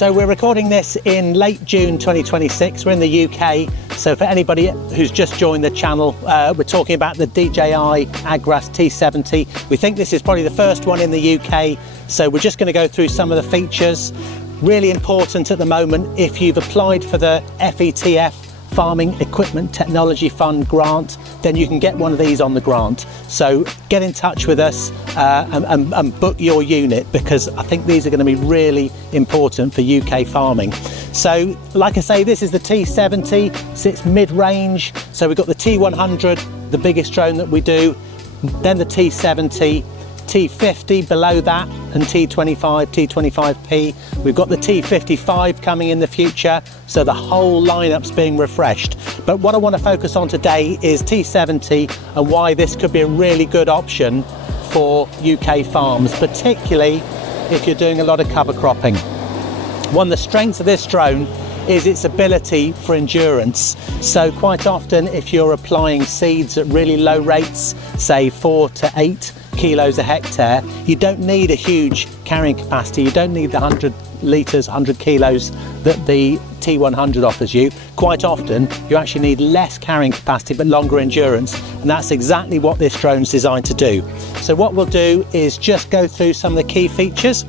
So we're recording this in late June 2026. We're in the UK. So for anybody who's just joined the channel, we're talking about the DJI Agras T70. We think this is probably the first one in the UK. So we're just going to go through some of the features. Really important at the moment, if you've applied for the FETF Farming Equipment Technology Fund grant, then you can get one of these on the grant. So get in touch with us and book your unit, because I think these are going to be really important for UK farming. So like I say, this is the T70, sits mid-range. So we've got the T100, the biggest drone that we do, then the T70, T50 below that, and T25, T25P. We've got the T55 coming in the future, so the whole lineup's being refreshed. But what I want to focus on today is T70 and why this could be a really good option for UK farms, particularly if you're doing a lot of cover cropping. One of the strengths of this drone is its ability for endurance. So quite often, if you're applying seeds at really low rates, say 4 to 8 kilos a hectare, you don't need a huge carrying capacity. You don't need the 100 litres, 100 kilos that the T100 offers you. Quite often, you actually need less carrying capacity but longer endurance, and that's exactly what this drone's designed to do. So what we'll do is just go through some of the key features.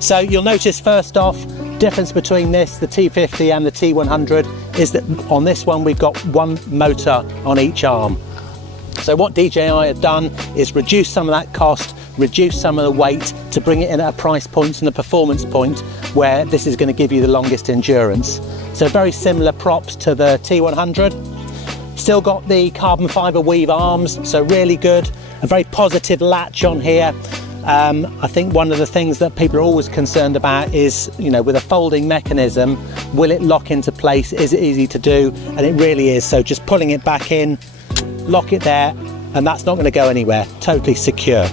So you'll notice first off, difference between this, the T50 and the T100, is that on this one we've got one motor on each arm. So what DJI have done is reduce some of that cost, reduce some of the weight to bring it in at a price point and a performance point where this is going to give you the longest endurance. So very similar props to the T100. Still got the carbon fibre weave arms, so really good. A very positive latch on here. I think one of the things that people are always concerned about is, you know, with a folding mechanism, will it lock into place? Is it easy to do? And it really is. So just pulling it back in, lock it there, and that's not going to go anywhere. Totally secure.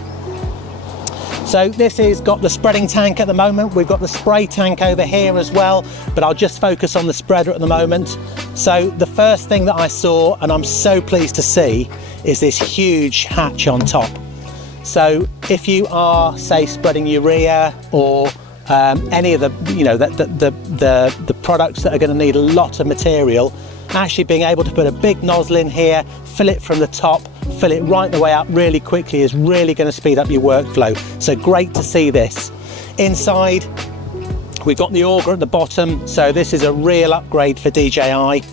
So this has got the spreading tank at the moment. We've got the spray tank over here as well, but I'll just focus on the spreader at the moment. So the first thing that I saw, and I'm so pleased to see, is this huge hatch on top. So if you are, say, spreading urea or any of the, you know, the products that are going to need a lot of material, actually being able to put a big nozzle in here, fill it from the top, fill it right the way up really quickly is really going to speed up your workflow. So great to see this. Inside, we've got the auger at the bottom. So this is a real upgrade for DJI.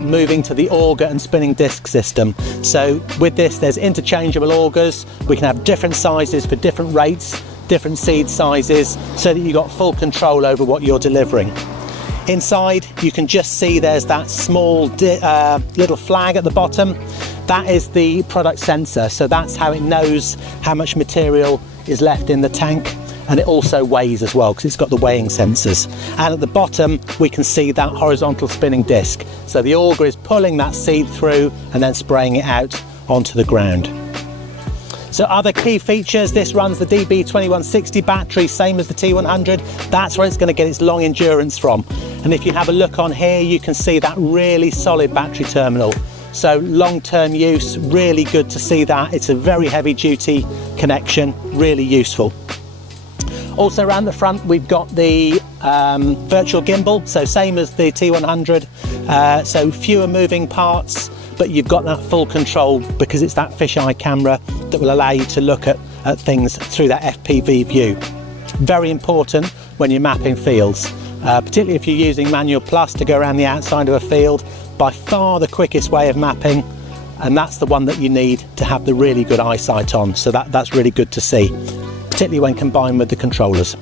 Moving to the auger and spinning disc system. So with this, there's interchangeable augers. We can have different sizes for different rates, different seed sizes, so that you've got full control over what you're delivering. Inside, you can just see there's that small little flag at the bottom. That is the product sensor. So that's how it knows how much material is left in the tank. And it also weighs as well, because it's got the weighing sensors. And at the bottom, we can see that horizontal spinning disc. So the auger is pulling that seed through and then spraying it out onto the ground. So other key features, this runs the DB2160 battery, same as the T100. That's where it's going to get its long endurance from. And if you have a look on here, you can see that really solid battery terminal. So long-term use, really good to see that. It's a very heavy duty connection, really useful. Also around the front, we've got the virtual gimbal, so same as the T100, so fewer moving parts, but you've got that full control because it's that fisheye camera that will allow you to look at things through that FPV view. Very important when you're mapping fields, particularly if you're using Manual Plus to go around the outside of a field. By far the quickest way of mapping, and that's the one that you need to have the really good eyesight on, so that's really good to see, particularly when combined with the controllers.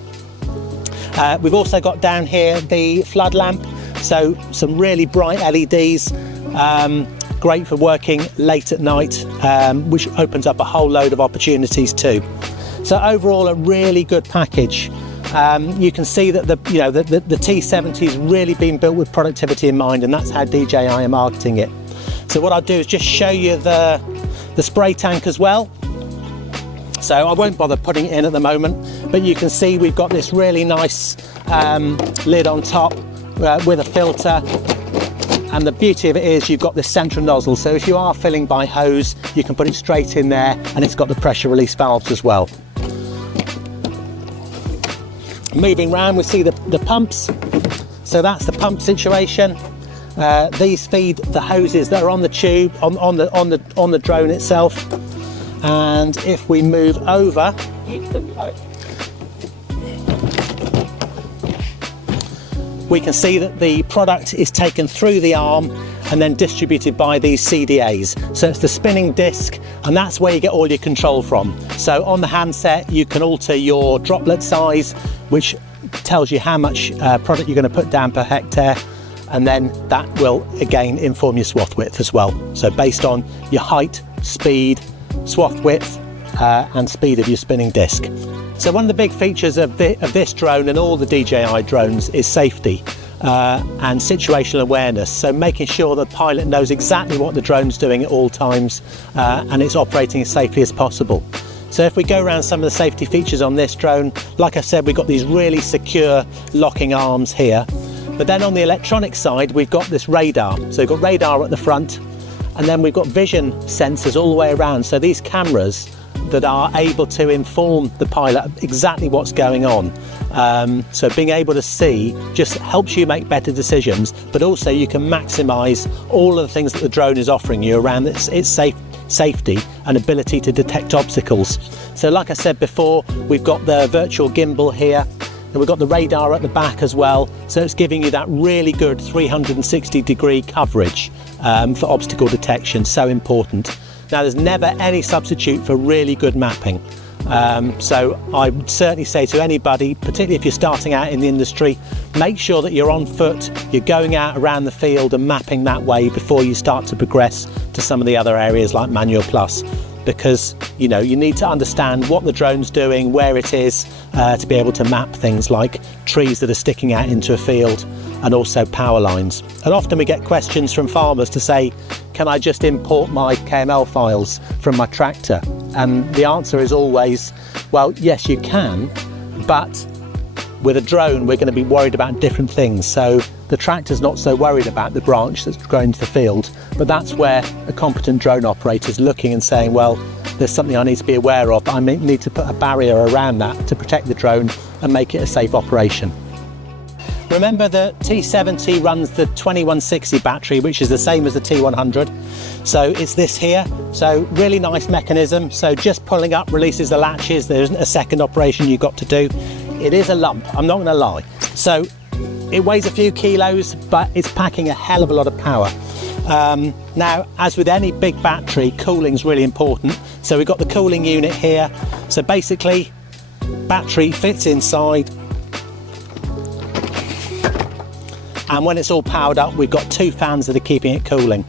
We've also got down here the flood lamp, so some really bright LEDs, great for working late at night, which opens up a whole load of opportunities too. So overall, a really good package. You can see that the T70 has really been built with productivity in mind, and that's how DJI are marketing it. So what I'll do is just show you the spray tank as well. So I won't bother putting it in at the moment, but you can see we've got this really nice lid on top with a filter. And the beauty of it is you've got this central nozzle, so if you are filling by hose, you can put it straight in there, and it's got the pressure release valves as well. Moving around, we see the pumps. So that's the pump situation. These feed the hoses that are on the tube, on the drone itself. And if we move over, we can see that the product is taken through the arm and then distributed by these CDAs. So it's the spinning disc, and that's where you get all your control from. So on the handset, you can alter your droplet size, which tells you how much product you're going to put down per hectare, and then that will again inform your swath width as well. So based on your height, speed, swath width, and speed of your spinning disc. So one of the big features of this drone and all the DJI drones is safety and situational awareness. So making sure the pilot knows exactly what the drone's doing at all times and it's operating as safely as possible. So if we go around some of the safety features on this drone, like I said, we've got these really secure locking arms here. But then on the electronic side, we've got this radar. So we've got radar at the front, and then we've got vision sensors all the way around. So these cameras that are able to inform the pilot exactly what's going on. So being able to see just helps you make better decisions, but also you can maximize all of the things that the drone is offering you around its safety and ability to detect obstacles. So like I said before, we've got the virtual gimbal here, and we've got the radar at the back as well. So it's giving you that really good 360-degree coverage for obstacle detection, so important. Now, there's never any substitute for really good mapping. So I would certainly say to anybody, particularly if you're starting out in the industry, make sure that you're on foot, you're going out around the field and mapping that way before you start to progress to some of the other areas like Manual Plus, because you need to understand what the drone's doing, where it is, to be able to map things like trees that are sticking out into a field and also power lines. And often we get questions from farmers to say, can I just import my KML files from my tractor? And the answer is always, well, yes, you can, but with a drone, we're going to be worried about different things. So the tractor's not so worried about the branch that's growing into the field, but that's where a competent drone operator is looking and saying, well, there's something I need to be aware of, but I need to put a barrier around that to protect the drone and make it a safe operation. Remember, the T70 runs the 2160 battery, which is the same as the T100. So it's this here. So really nice mechanism. So just pulling up releases the latches. There isn't a second operation you've got to do. It is a lump, I'm not going to lie. So it weighs a few kilos, but it's packing a hell of a lot of power. Now, as with any big battery, cooling is really important. So we've got the cooling unit here. So basically, battery fits inside. And when it's all powered up, we've got 2 fans that are keeping it cooling.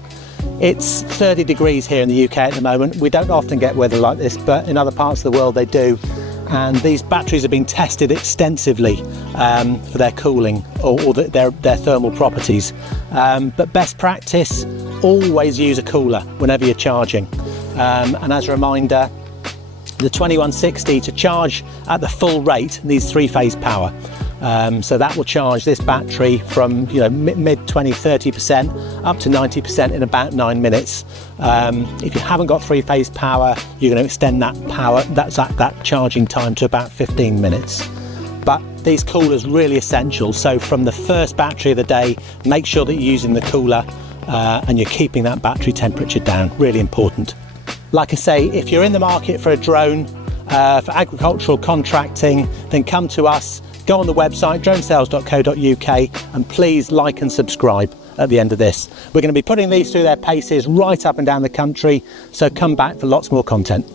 It's 30 degrees here in the UK at the moment. We don't often get weather like this, but in other parts of the world they do. And these batteries have been tested extensively for their cooling or their thermal properties. But best practice, always use a cooler whenever you're charging. And as a reminder, the 2160 to charge at the full rate needs 3-phase power. So that will charge this battery from mid 20-30% up to 90% in about 9 minutes. If you haven't got 3-phase power, you're going to extend that charging time to about 15 minutes. But these coolers really essential. So from the first battery of the day, make sure that you're using the cooler and you're keeping that battery temperature down. Really important. Like I say, if you're in the market for a drone for agricultural contracting, then come to us. Go on the website dronesales.co.uk and please like and subscribe at the end of this. We're going to be putting these through their paces right up and down the country, so come back for lots more content.